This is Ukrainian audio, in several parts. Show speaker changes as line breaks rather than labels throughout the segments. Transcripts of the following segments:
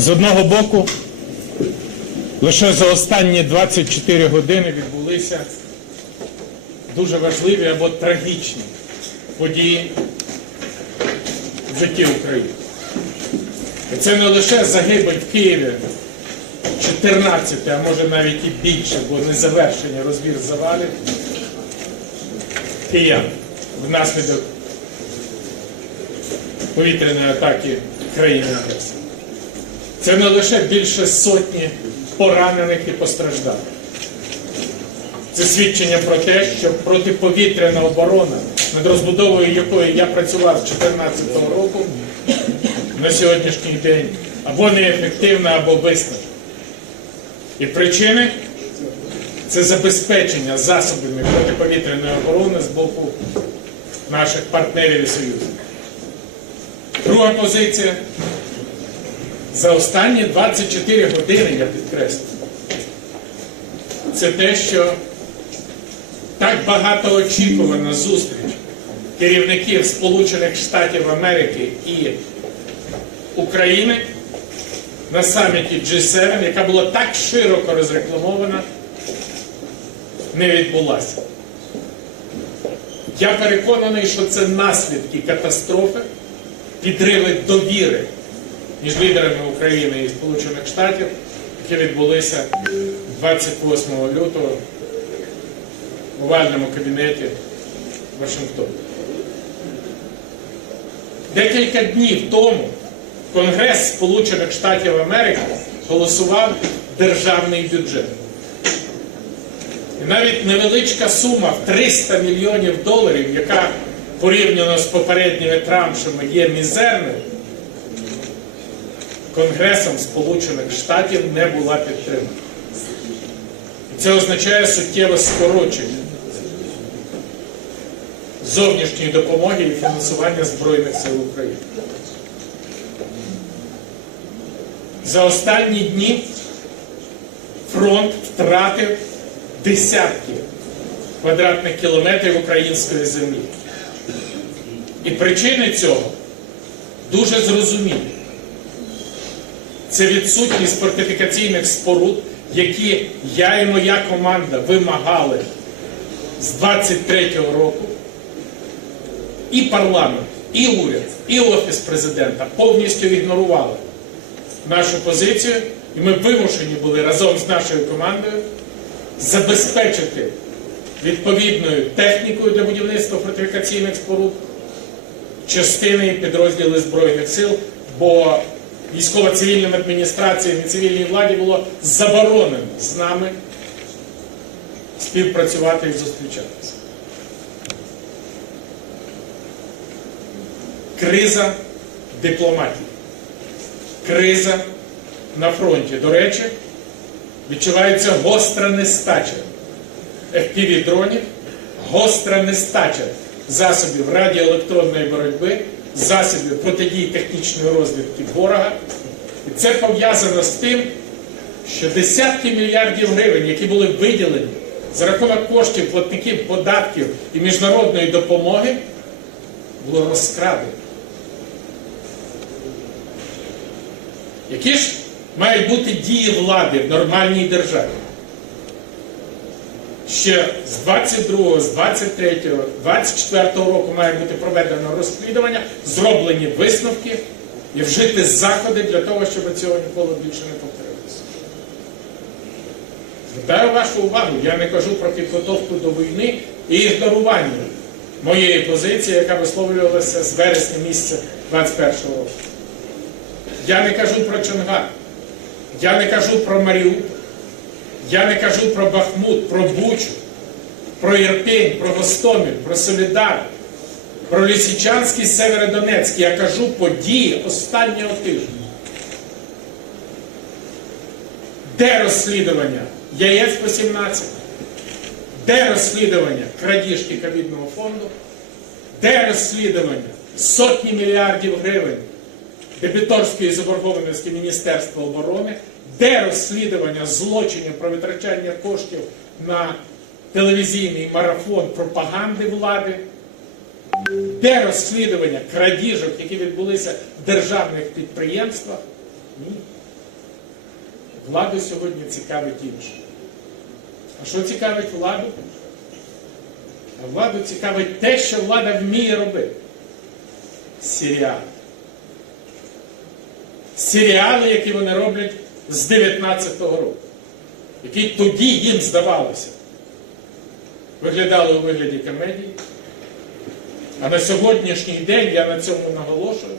З одного боку, лише за останні 24 години відбулися дуже важливі або трагічні події в житті України. І це не лише загибель в Києві 14, а може навіть і більше, бо не завершення розбір завалів киян внаслідок повітряної атаки країни агресора. Це не лише більше сотні поранених і постраждалих. Це свідчення про те, що протиповітряна оборона, над розбудовою якої я працював з 2014 року, на сьогоднішній день або неефективна, або виснажена. І причини це забезпечення засобами протиповітряної оборони з боку наших партнерів і союзників. Друга позиція. За останні 24 години, я підкреслю, це те, що так багато очікувана зустріч керівників Сполучених Штатів Америки і України на саміті G7, яка була так широко розрекламована, не відбулася. Я переконаний, що це наслідки катастрофи, підриви довіри між лідерами України і Сполучених Штатів, які відбулися 28 лютого в овальному кабінеті Вашингтоні. Декілька днів тому Конгрес Сполучених Штатів Америки голосував державний бюджет. І навіть невеличка сума в 300 мільйонів доларів, яка порівняно з попередніми траншами є мізерною, Конгресом Сполучених Штатів не була підтримана. І це означає суттєве скорочення зовнішньої допомоги і фінансування Збройних сил України. За останні дні фронт втратив десятки квадратних кілометрів української землі. І причини цього дуже зрозумілі. Це відсутність фортифікаційних споруд, які я і моя команда вимагали з 23-го року. І парламент, і уряд, і офіс президента повністю ігнорували нашу позицію, і ми вимушені були разом з нашою командою забезпечити відповідною технікою для будівництва фортифікаційних споруд частини і підрозділи Збройних сил, бо військово-цивільним адміністраціям і цивільній владі було заборонено з нами співпрацювати і зустрічатися. Криза дипломатії. Криза на фронті. До речі, відчувається гостра нестача fpv дронів, гостра нестача засобів радіоелектронної боротьби, засобів протидії технічної розвідки ворога. І це пов'язано з тим, що десятки мільярдів гривень, які були виділені за рахунок коштів платників податків і міжнародної допомоги, було розкрадено. Які ж мають бути дії влади в нормальній державі? Ще з 22, з 23, 24 року має бути проведено розслідування, зроблені висновки і вжити заходи для того, щоб цього ніколи більше не повторилося. Звертаю вашу увагу, я не кажу про підготовку до війни і ігнорування моєї позиції, яка висловлювалася з вересня місяця 21 року. Я не кажу про Чонгар, я не кажу про Маріуполь, я не кажу про Бахмут, про Бучу, про Ірпінь, про Гостомель, про Солідар, про Лісічанський Северодонецьк. Я кажу події останнього тижня. Де розслідування ЯЕС по 17? Де розслідування крадіжки ковідного фонду? Де розслідування сотні мільярдів гривень дебіторської заборгованості Міністерства оборони? Де розслідування злочинів про витрачання коштів на телевізійний марафон пропаганди влади? Де розслідування крадіжок, які відбулися в державних підприємствах? Ні. Владу сьогодні цікавить інше. А що цікавить владу? А владу цікавить те, що влада вміє робити. Серіали. Серіали, які вони роблять з 19-го року, які тоді їм здавалося, виглядали у вигляді комедії. А на сьогоднішній день я на цьому наголошую.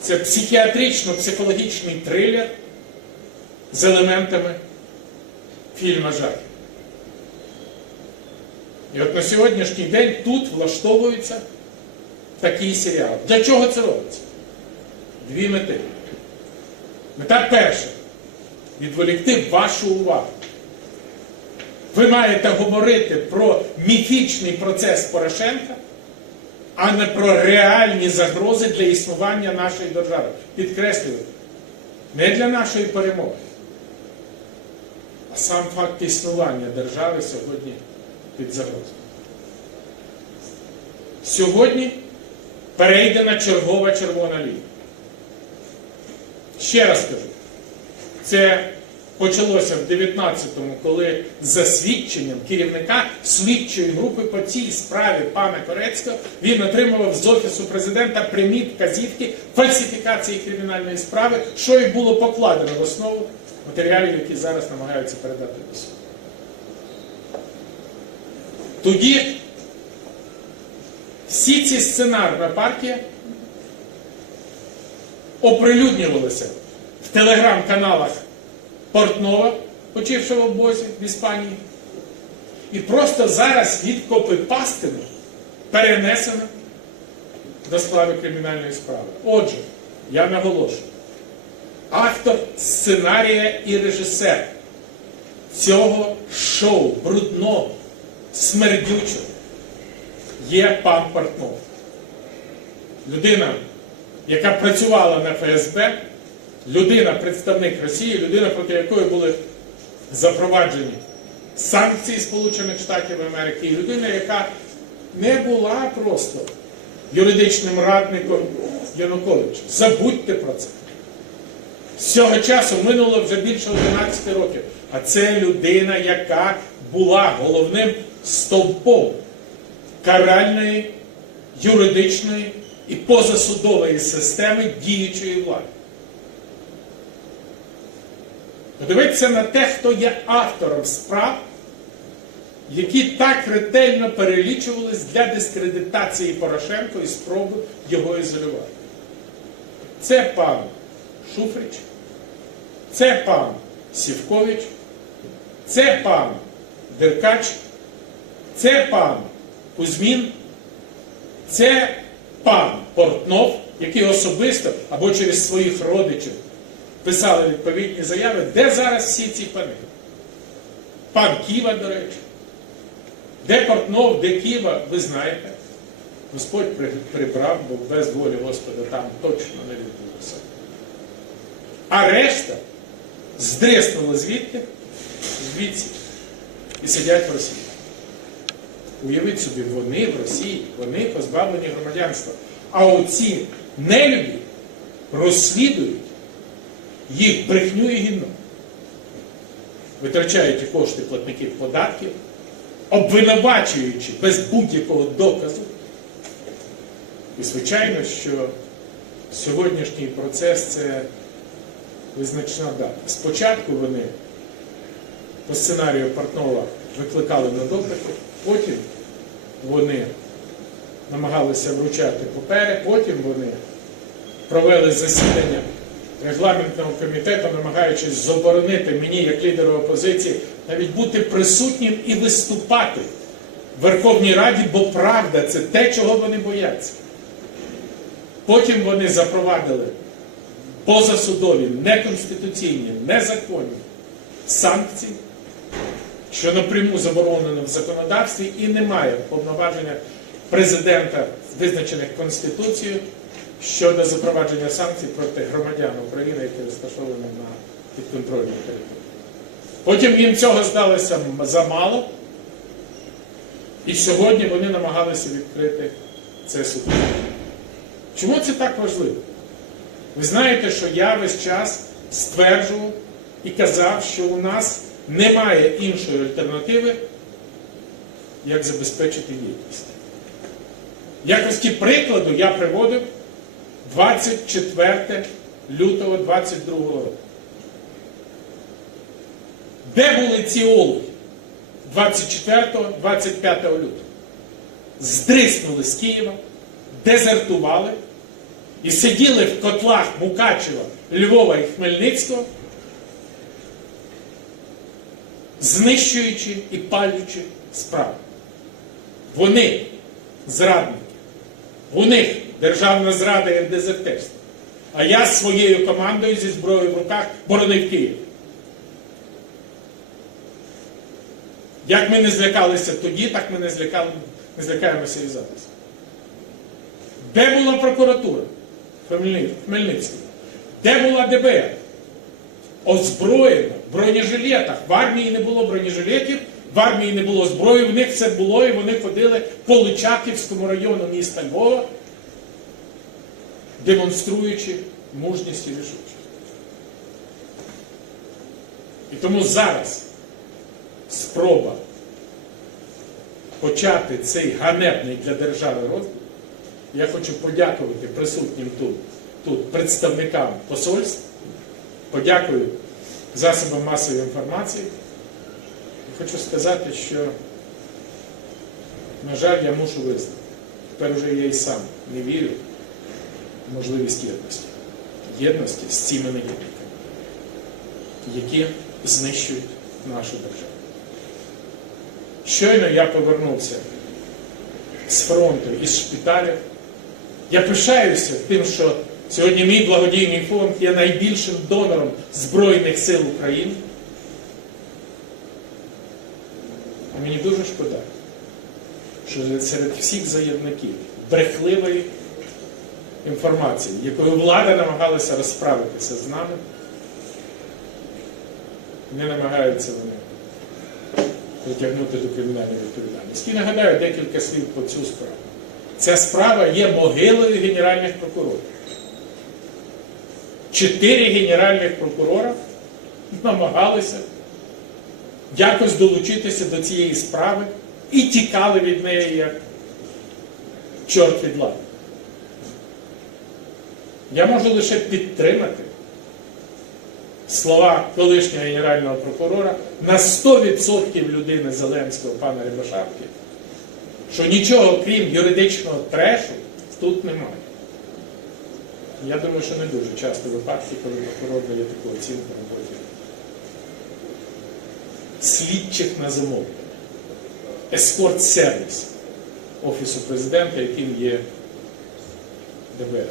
Це психіатрично-психологічний трилер з елементами фільма жахів. І от на сьогоднішній день тут влаштовується такий серіал. Для чого це робиться? Дві мети. Мета перша відволікти вашу увагу. Ви маєте говорити про міфічний процес Порошенка, а не про реальні загрози для існування нашої держави. Підкреслюю, не для нашої перемоги, а сам факт існування держави сьогодні під загрозою. Сьогодні перейдена чергова червона лінія. Ще раз кажу, це почалося в 19-му, коли за свідченням керівника слідчої групи по цій справі пана Корецького він отримував з офісу президента прямі вказівки фальсифікації кримінальної справи, що і було покладено в основу матеріалів, які зараз намагаються передати до суду. Тоді всі ці сценарна партія оприлюднювалися в телеграм-каналах Портнова, почившого в бозі в Іспанії. І просто зараз від копипастину перенесено до складу кримінальної справи. Отже, я наголошую, автор сценарія і режисер цього шоу брудного, смердючого є пан Портнов. Людина, яка працювала на ФСБ, людина, представник Росії, людина, проти якої були запроваджені санкції Сполучених Штатів Америки, і людина, яка не була просто юридичним радником Януковича. Забудьте про це. З цього часу минуло вже більше 11 років. А це людина, яка була головним стовпом каральної, юридичної і позасудової системи діючої влади. Подивіться на те, хто є автором справ, які так ретельно перелічувались для дискредитації Порошенко і спроби його ізолювати. Це пан Шуфрич, це пан Сівкович, це пан Деркач, це пан Кузьмін, це пан Портнов, який особисто або через своїх родичів писали відповідні заяви, де зараз всі ці пани? Пан Ківа, до речі. Де Портнов, де Ківа, ви знаєте. Господь прибрав, бо без волі Господа там точно не відбулося. А решта здриснули звідки? Звідси. І сидять в Росії. Уявіть собі, вони в Росії, вони позбавлені громадянства. А оці нелюді розслідують їх брехню і гімно. Витрачають кошти платників податків, обвинувачуючи без будь-якого доказу. І звичайно, що сьогоднішній процес це визначна дата. Спочатку вони по сценарію Портнова викликали на допиту, потім вони намагалися вручати папери, потім вони провели засідання регламентного комітету, намагаючись заборонити мені, як лідеру опозиції, навіть бути присутнім і виступати в Верховній Раді, бо правда це те, чого вони бояться. Потім вони запровадили позасудові, неконституційні, незаконні санкції, що напряму заборонено в законодавстві і немає повноваження президента, визначених Конституцією, щодо запровадження санкцій проти громадян України, які розташовані на підконтрольній території. Потім їм цього здалося замало, і сьогодні вони намагалися відкрити це суд. Чому це так важливо? Ви знаєте, що я весь час стверджував і казав, що у нас немає іншої альтернативи, як забезпечити єдність. В якості прикладу я приводив 24 лютого 22 року. Де були ці олухи 24-25 лютого? Здриснули з Києва, дезертували і сиділи в котлах Мукачева, Львова і Хмельницького, знищуючи і палючи справу. Вони зрадники. У них державна зрада і дезертирство. А я з своєю командою зі зброєю в руках боронив Київ. Як ми не злякалися тоді, так ми не, злякали, не злякаємося і зараз. Де була прокуратура Хмельни- Хмельницького? Де була ДБР? Озброєна в бронежилетах. В армії не було бронежилетів, в армії не було зброї, в них все було, і вони ходили по Личаківському району міста Львова, демонструючи мужність і рішучість. І тому зараз спроба почати цей ганебний для держави розвиток, я хочу подякувати присутнім тут, тут представникам посольств, подякую засобам масової інформації. Хочу сказати, що, на жаль, я мушу визнати, тепер вже я і сам не вірю в можливість єдності. Єдності з цими негідниками, які знищують нашу державу. Щойно я повернувся з фронту із шпиталю. Я пишаюся тим, що сьогодні мій благодійний фонд є найбільшим донором Збройних сил України. І мені дуже шкода, що серед всіх заявників брехливої інформації, якою влада намагалася розправитися з нами, не намагаються вони притягнути до кримінальної відповідальності. І нагадаю декілька слів про цю справу. Ця справа є могилою генеральних прокурорів. Чотири генеральних прокурора намагалися якось долучитися до цієї справи і тікали від неї як чорт від ладу. Я можу лише підтримати слова колишнього генерального прокурора на 100% людини Зеленського пана Рябошапки, що нічого крім юридичного трешу тут немає. Я думаю, що не дуже часто випадки, коли прокурор дає таку оцінку роботі слідчих на замовлення. Ескорт-сервіс Офісу президента, яким є ДБР.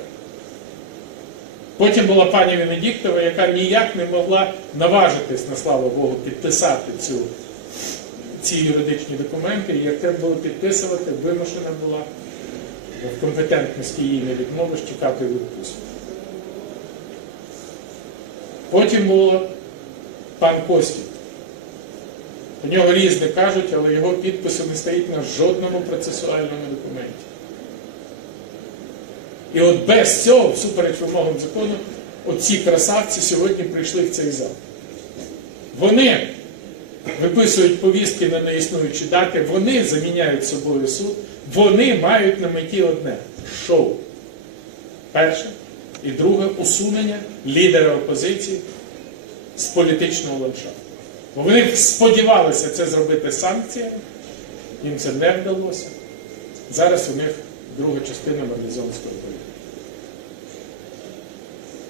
Потім була пані Венедіктова, яка ніяк не могла наважитись, на слава Богу, підписати цю, ці юридичні документи. І як треба було підписувати, вимушена була в компетентності її не відмовиш чекати відпустку. Потім було пан Костів. У нього різне кажуть, але його підпису не стоїть на жодному процесуальному документі. І от без цього, всупереч вимогам закону, оці красавці сьогодні прийшли в цей зал. Вони виписують повістки на неіснуючі дати, вони заміняють собою суд, вони мають на меті одне шоу. Перше. І друге усунення лідера опозиції з політичного ландшафту. Бо вони сподівалися це зробити санкціями, їм це не вдалося. Зараз у них друга частина мобілізованської політики.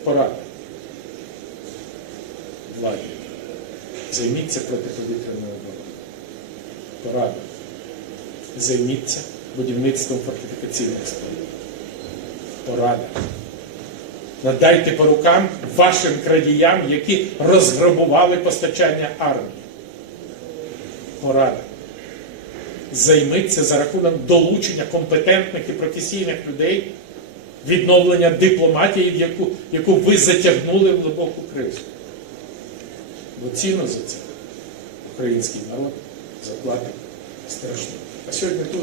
Порада. Владі. Займіться протиповітряною обороною. Порада. Займіться будівництвом фортифікаційних споруд. Порада. Надайте по рукам вашим крадіям, які розграбували постачання армії. Порада. Займіться за рахунок долучення компетентних і професійних людей відновлення дипломатії, яку, яку ви затягнули в глибоку кризу. Бо ціну за це український народ заплатить страшно. А сьогодні тут.